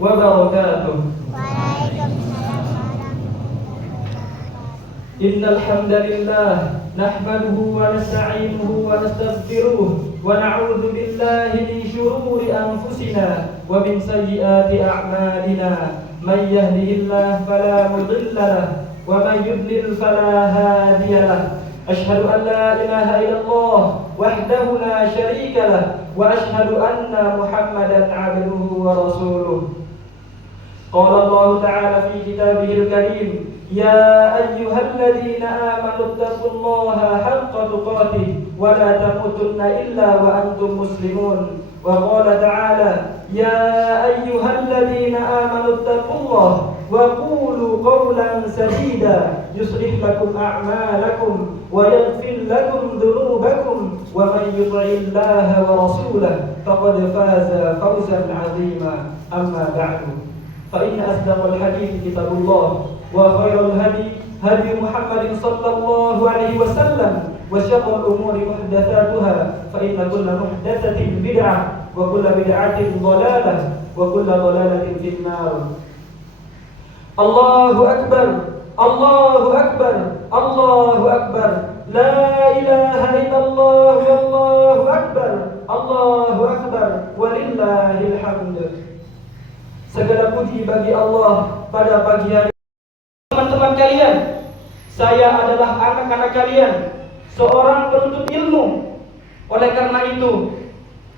wabarakatuh. Waalaikumsalam warahmatullahi wabarakatuh. Innal hamdalillah nahmaduhu wa nasta'inuhu wa nastaghfiruh wa na'udzu billahi min shururi anfusina wa min sayyiati a'malina. May yahdihillahu fala mudilla lahu wa may yudlil fala hadiya lahu. Ashhadu an la ilaha illallah wahdahu la syarika lahu wa ashhadu anna Muhammadan 'abduhu wa rasuluh. Qala Allah Ta'ala fi kitabihil karim, ya ayyuhalladzina amanu taqullaha haqqa tuqatih wa la tamutunna illa wa antum muslimun. Wa qala ta'ala, ya ayyuhalladzina amanu taqullaha wa qulu qawlan sadida yuslih lakum a'malakum wa yaghfir lakum dhunubakum wa man yuti'illaha wa rasulahu faqad faza fawzan 'azima. Amma ba'du. فإن أصدق الحديث كتاب الله وخير الهدي هدي محمد صلى الله عليه وسلم وشر الأمور محدثاتها فإن كل محدثة بدعة وكل بدعة ضلالة وكل ضلالة في النار. الله أكبر الله أكبر الله أكبر لا إله إلا الله والله أكبر الله أكبر ولله الحمد. Segala puji bagi Allah pada pagi hari. Teman-teman kalian, saya adalah anak-anak kalian, seorang penuntut ilmu. Oleh karena itu,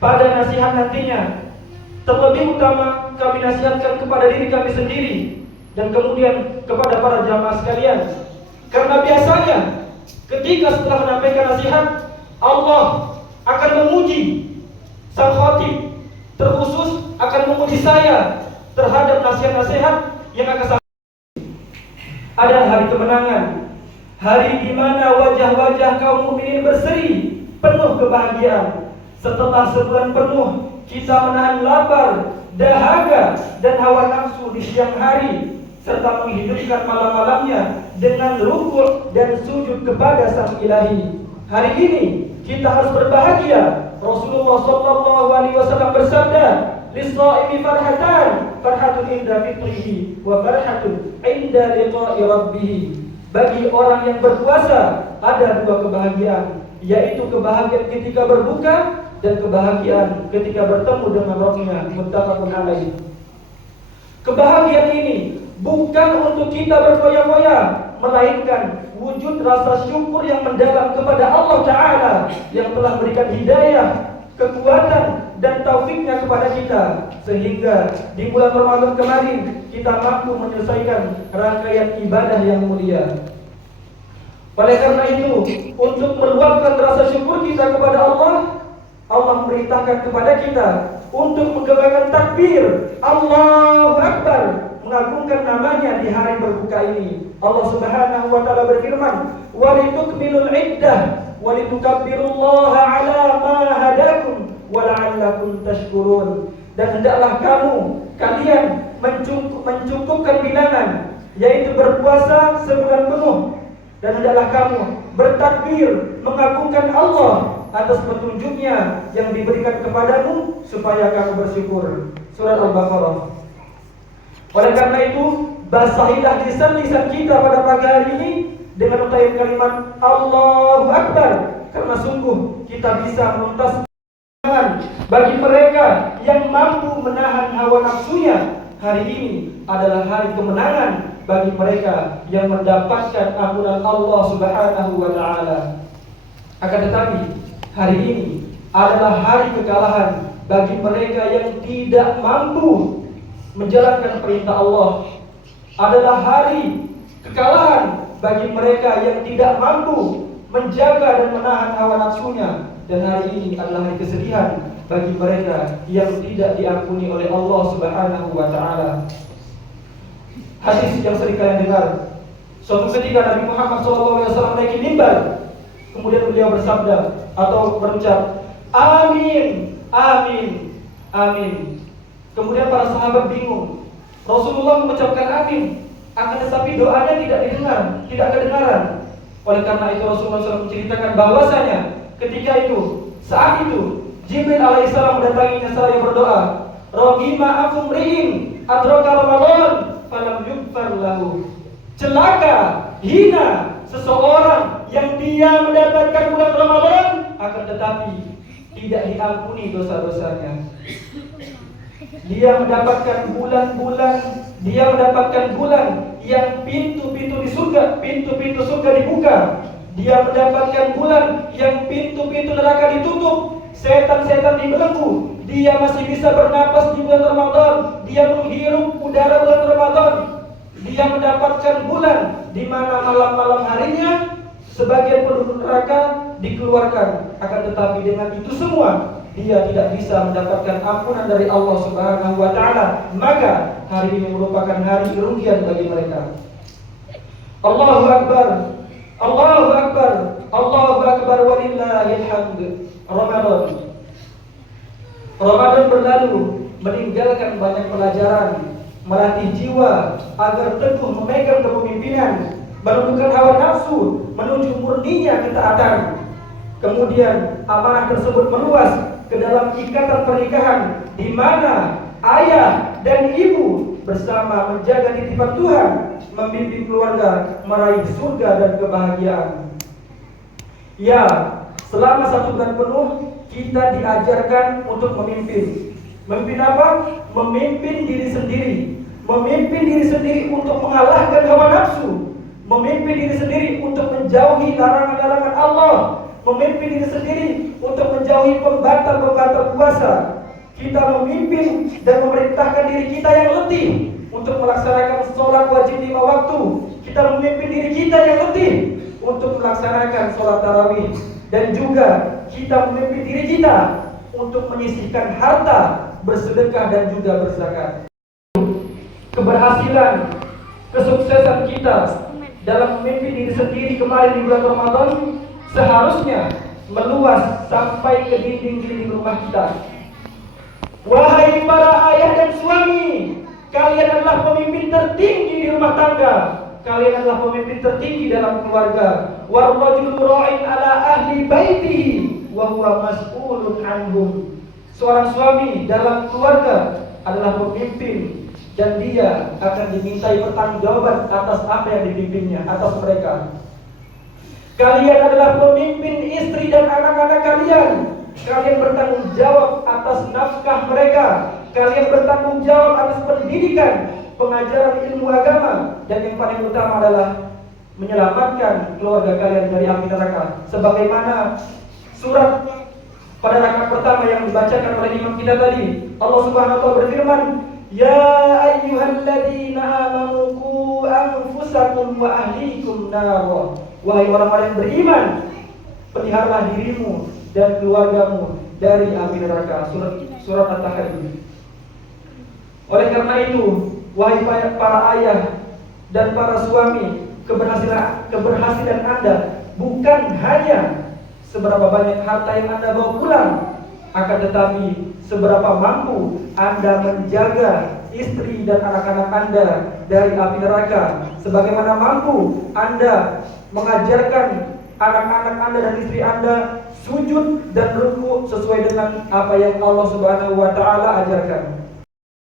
pada nasihat nantinya, terlebih utama kami nasihatkan kepada diri kami sendiri dan kemudian kepada para jamaah sekalian. Karena biasanya ketika setelah menyampaikan nasihat, Allah akan memuji sang khatib, terkhusus akan memuji saya terhadap nasihat-nasihat yang akan sampaikan. Ada hari kemenangan, hari di mana wajah-wajah kaum mukminin berseri, penuh kebahagiaan. Setelah sebulan penuh kita menahan lapar, dahaga, dan hawa nafsu di siang hari, serta menghidupkan malam-malamnya dengan rukuk dan sujud kepada Sang Ilahi. Hari ini kita harus berbahagia. Rasulullah SAW bersabda, "Lis-shaimi farhatan, farhatun inda fitrihi wa farhatun inda liqa'i rabbih." Bagi orang yang berpuasa ada dua kebahagiaan, yaitu kebahagiaan ketika berbuka dan kebahagiaan ketika bertemu dengan Rabbnya. Muttafaqun alaih. Kebahagiaan ini bukan untuk kita berfoya-foya, melainkan wujud rasa syukur yang mendalam kepada Allah Ta'ala yang telah berikan hidayah, kekuatan dan taufiknya kepada kita, sehingga di bulan Ramadan kemarin kita mampu menyelesaikan rangkaian ibadah yang mulia. Oleh karena itu, untuk meluapkan rasa syukur kita kepada Allah, Allah memerintahkan kepada kita untuk menggerakkan takbir Allahu Akbar, mengagungkan namanya di hari berbuka ini. Allah Subhanahu wa taala berfirman, "Walitukmilul iddah walitukabbirullaha 'ala ma hadakum wa la'allakum tashkurun." Dan hendaklah kalian mencukupkan bilangan, yaitu berpuasa sebulan penuh. Dan hendaklah kamu bertakbir mengagungkan Allah atas petunjuknya yang diberikan kepadamu supaya kamu bersyukur. Surat Al-Baqarah. Oleh karena itu, basahilah lisan-lisan kita pada pagi hari ini dengan ucapan kalimat Allahu Akbar, karena sungguh kita bisa menuntaskan bagi mereka yang mampu menahan hawa nafsunya. Hari ini adalah hari kemenangan bagi mereka yang mendapatkan ampunan Allah Subhanahu wa taala. Akan tetapi, hari ini adalah hari kekalahan bagi mereka yang tidak mampu menjalankan perintah Allah. Adalah hari kekalahan bagi mereka yang tidak mampu menjaga dan menahan hawa nafsunya. Dan hari ini adalah hari kesedihan bagi mereka yang tidak diampuni oleh Allah Subhanahu wa taala. Hadis yang sering kalian dengar. Suatu ketika Nabi Muhammad SAW naik mimbar, kemudian beliau bersabda atau berucap, "Amin, amin, amin." Kemudian para sahabat bingung. Rasulullah mengucapkan amin, akan tetapi doanya tidak didengar, tidak kedengaran. Oleh karena itu Rasulullah SAW menceritakan bahwasanya ketika itu, saat itu Jibril alaihissalam mendatanginya seraya berdoa. Rogima afumriin adraka Ramadan falam yughfar lahu. Celaka, hina seseorang yang dia mendapatkan bulan Ramadan akan tetapi tidak diampuni dosa-dosanya. Dia mendapatkan bulan yang pintu-pintu di surga, pintu-pintu surga dibuka. Dia mendapatkan bulan yang pintu-pintu neraka ditutup, setan-setan dibelenggu. Dia masih bisa bernapas di bulan Ramadan. Dia menghirup udara bulan Ramadan. Dia mendapatkan bulan di mana malam-malam harinya sebagian penduduk neraka dikeluarkan. Akan tetapi dengan itu semua dia tidak bisa mendapatkan ampunan dari Allah Subhanahu wa taala. Maka hari ini merupakan hari kerugian bagi mereka. Allahu akbar. Allahu akbar. Allahu akbar walillahil hamd. Ramadan berlalu meninggalkan banyak pelajaran, melatih jiwa agar teguh memegang kepemimpinan, menundukkan hawa nafsu menuju murninya ketaatan. Kemudian amanah tersebut meluas ke dalam ikatan pernikahan di mana ayah dan ibu bersama menjaga titipan Tuhan, membimbing keluarga meraih surga dan kebahagiaan. Ya, selama 1 bulan penuh kita diajarkan untuk memimpin. Memimpin apa? Memimpin diri sendiri. Memimpin diri sendiri untuk mengalahkan hawa nafsu. Memimpin diri sendiri untuk menjauhi larangan-larangan Allah. Memimpin diri sendiri untuk menjauhi pembatal-pembatal puasa. Kita memimpin dan memerintahkan diri kita yang letih untuk melaksanakan sholat wajib 5 waktu. Kita memimpin diri kita yang letih untuk melaksanakan sholat tarawih. Dan juga kita memimpin diri kita untuk menyisihkan harta, bersedekah dan juga berzakat. Keberhasilan, kesuksesan kita dalam memimpin diri sendiri kemarin di bulan Ramadan seharusnya meluas sampai ke dinding-dinding rumah kita. Wahai para ayah dan suami, kalian adalah pemimpin tertinggi di rumah tangga. Kalian adalah pemimpin tertinggi dalam keluarga. Warrajulu ra'in ala ahli baitihi wa huwa mas'ulun anhum. Seorang suami dalam keluarga adalah pemimpin dan dia akan dimintai pertanggungjawaban atas apa yang dipimpinnya, atas mereka. Kalian adalah pemimpin istri dan anak-anak kalian. Kalian bertanggung jawab atas nafkah mereka. Kalian bertanggung jawab atas pendidikan, pengajaran ilmu agama, dan yang paling utama adalah menyelamatkan keluarga kalian dari api neraka. Sebagaimana surat pada rakaat pertama yang dibacakan oleh imam kita tadi, Allah Subhanahu wa taala berfirman, "Ya ayyuhalladzina amanu qu anfusakum wa ahlikum nar." Wahai orang-orang yang beriman, peliharalah dirimu dan keluargamu dari api neraka. Surat At-Tahrim. Oleh karena itu, wahai para ayah dan para suami, keberhasilan Anda bukan hanya seberapa banyak harta yang Anda bawa pulang, akan tetapi seberapa mampu Anda menjaga istri dan anak-anak Anda dari api neraka. Sebagaimana mampu Anda mengajarkan anak-anak Anda dan istri Anda sujud dan ruku sesuai dengan apa yang Allah Subhanahu wa taala ajarkan.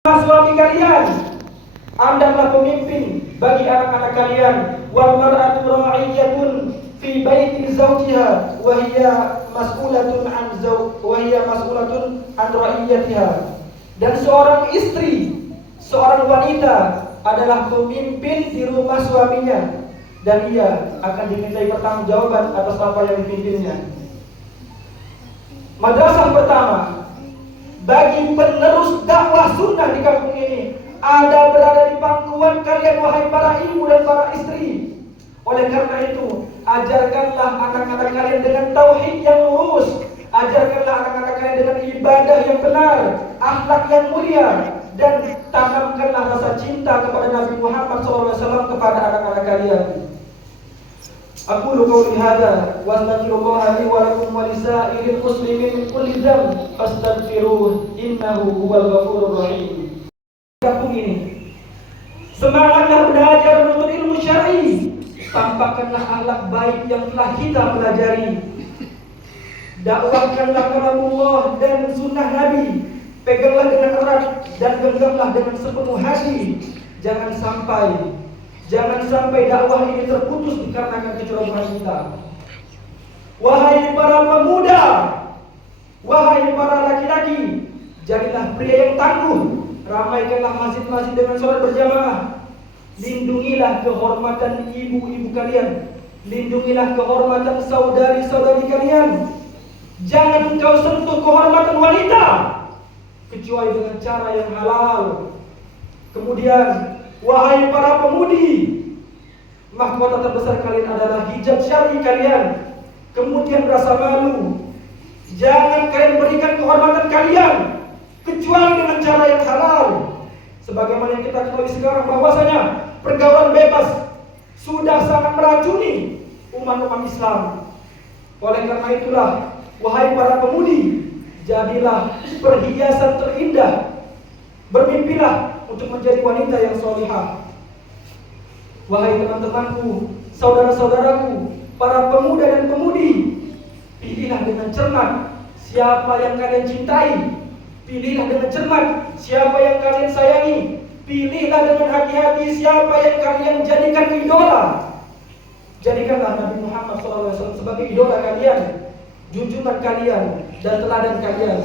Suami kalian, Anda adalah pemimpin bagi anak-anak kalian. Wal mar'atu ra'iyatun fi baiti zawjiha wa hiya mas'ulatun an ra'iyatiha. Dan seorang istri, seorang wanita adalah pemimpin di rumah suaminya dan ia akan dimintai pertanggungjawaban atas apa yang dipimpinnya. Madrasah pertama bagi penerus dakwah sunnah di kampung ini ada berada di pangkuan kalian, wahai para ibu dan para istri. Oleh karena itu, ajarkanlah anak-anak kalian dengan tauhid yang lurus, ajarkanlah anak-anak kalian dengan ibadah yang benar, akhlak yang mulia, dan tanamkanlah rasa cinta kepada Nabi Muhammad SAW kepada anak-anak kalian. Aqulu qawli hadza wa astaghfirullaha li wa lakum wa lisa'iril muslimin min kulli dhanb fastaghfiruhu innahu huwal ghafurur rahim. Kampung ini semangatlah belajar menuntut ilmu syar'i, tampakkanlah akhlak baik yang telah kita pelajari, dakwahkanlah kalamullah dan sunnah Nabi, Peganglah dengan erat dan genggamlah dengan sepenuh hati. Jangan sampai dakwah ini terputus dikarenakan kecerobohan kita. Wahai para pemuda, wahai para laki-laki, jadilah pria yang tangguh. Ramaikanlah masjid-masjid dengan sholat berjamaah. Lindungilah kehormatan ibu-ibu kalian. Lindungilah kehormatan saudari-saudari kalian. Jangan engkau sentuh kehormatan wanita kecuali dengan cara yang halal. Kemudian, wahai para pemudi, mahkota terbesar kalian adalah hijab syar'i kalian. Kemudian rasa malu. Jangan kalian berikan kehormatan kalian kecuali dengan cara yang halal. Sebagaimana yang kita ketahui sekarang bahwasanya pergaulan bebas sudah sangat meracuni umat-umat Islam. Oleh karena itulah, wahai para pemudi, jadilah perhiasan terindah. Bermimpilah untuk menjadi wanita yang solihah. Wahai teman-temanku, saudara-saudaraku, para pemuda dan pemudi, pilihlah dengan cermat siapa yang kalian cintai. Pilihlah dengan cermat siapa yang kalian sayangi. Pilihlah dengan hati-hati siapa yang kalian jadikan idola. Jadikanlah Nabi Muhammad SAW sebagai idola kalian, junjungan kalian, dan teladan kalian.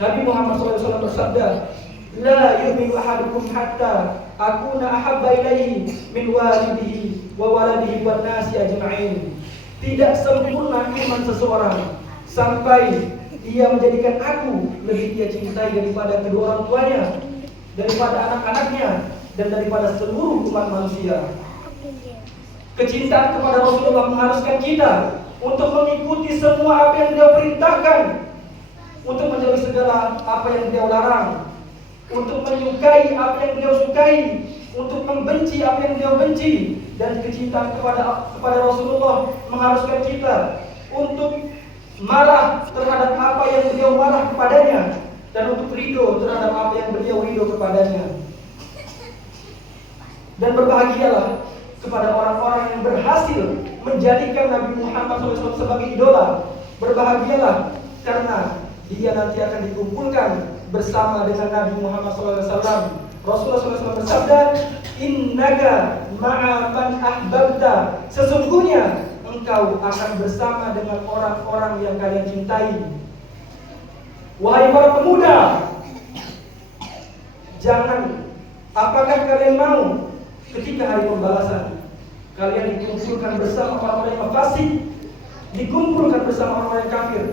Nabi Muhammad SAW bersabda, "La yu'minu ahadukum hatta akuna ahabba ilaihi min walidihi wa waladihi wan nasi ajma'in." Tidak sempurna iman seseorang sampai ia menjadikan aku lebih dia cintai daripada kedua orang tuanya, daripada anak-anaknya, dan daripada seluruh umat manusia. Kecintaan kepada Rasulullah mengharuskan kita untuk mengikuti semua apa yang beliau perintahkan, untuk menjauhi segala apa yang beliau larang, untuk menyukai apa yang beliau sukai, untuk membenci apa yang beliau benci. Dan kecintaan kepada Rasulullah mengharuskan kita untuk marah terhadap apa yang beliau marah kepadanya, dan untuk ridho terhadap apa yang beliau ridho kepadanya. Dan berbahagialah kepada orang-orang yang berhasil menjadikan Nabi Muhammad SAW sebagai idola. Berbahagialah karena dia nanti akan dikumpulkan bersama dengan Nabi Muhammad SAW. Rasulullah SAW bersabda, "Innaka ma'a man ahbabta." Sesungguhnya engkau akan bersama dengan orang-orang yang kalian cintai. Wahai para pemuda, apakah kalian mau ketika hari pembalasan kalian dikumpulkan bersama orang-orang yang fasik, dikumpulkan bersama orang-orang yang kafir,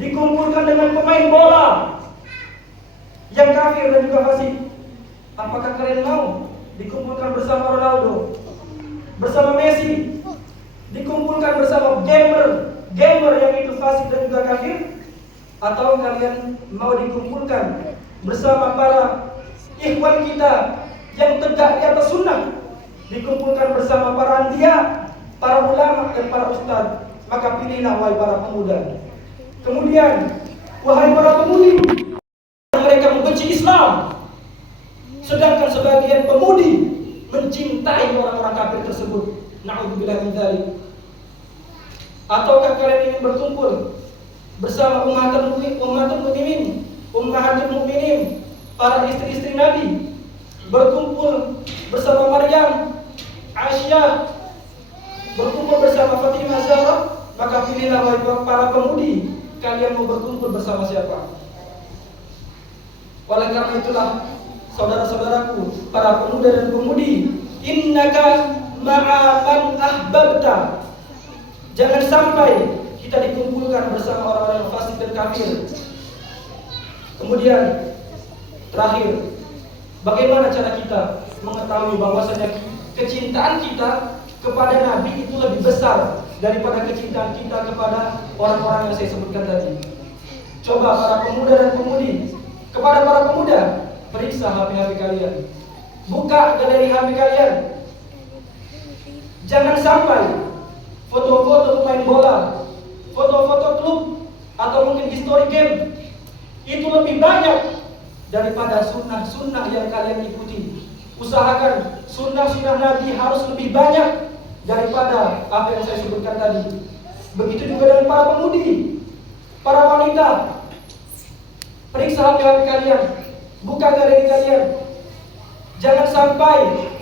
dikumpulkan dengan pemain bola yang kafir dan juga fasik? Apakah kalian mau dikumpulkan bersama Ronaldo, bersama Messi, dikumpulkan bersama gamer yang itu fasik dan juga kafir? Atau kalian mau dikumpulkan bersama para ikhwan kita yang tegak di atas sunnah, dikumpulkan bersama para anbiya, para ulama, dan para ustadz? Maka pilihlah wahai para pemuda. Kemudian, wahai para pemudi, mereka membenci Islam, sedangkan sebagian pemudi mencintai orang-orang kafir tersebut. Na'udzubillah min dzalik. Ataukah kalian ingin berkumpul bersama ummahatul mukminin, para istri-istri Nabi, berkumpul bersama Maryam, Aisyah, berkumpul bersama Fatimah Zahra? Maka pilihlah wahai para pemudi, kalian mau berkumpul bersama siapa? Oleh karena itulah, saudara-saudaraku, para pemuda dan pemudi, innaka ma'a man ahbabta. Jangan sampai kita dikumpulkan bersama orang-orang yang fasik dan kafir. Kemudian terakhir, bagaimana cara kita mengetahui bahwasanya kecintaan kita kepada Nabi itu lebih besar daripada kecintaan kita kepada orang-orang yang saya sebutkan tadi? Coba para pemuda dan pemudi, kepada para pemuda, periksa HP kalian, buka galeri HP kalian. Jangan sampai foto-foto pemain bola, foto-foto klub, atau mungkin history game itu lebih banyak daripada sunnah-sunnah yang kalian ikuti. Usahakan sunnah-sunnah Nabi harus lebih banyak daripada apa yang saya sebutkan tadi. Begitu juga dengan para pemudi, para wanita. Periksa HP kalian, buka galeri kalian. Jangan sampai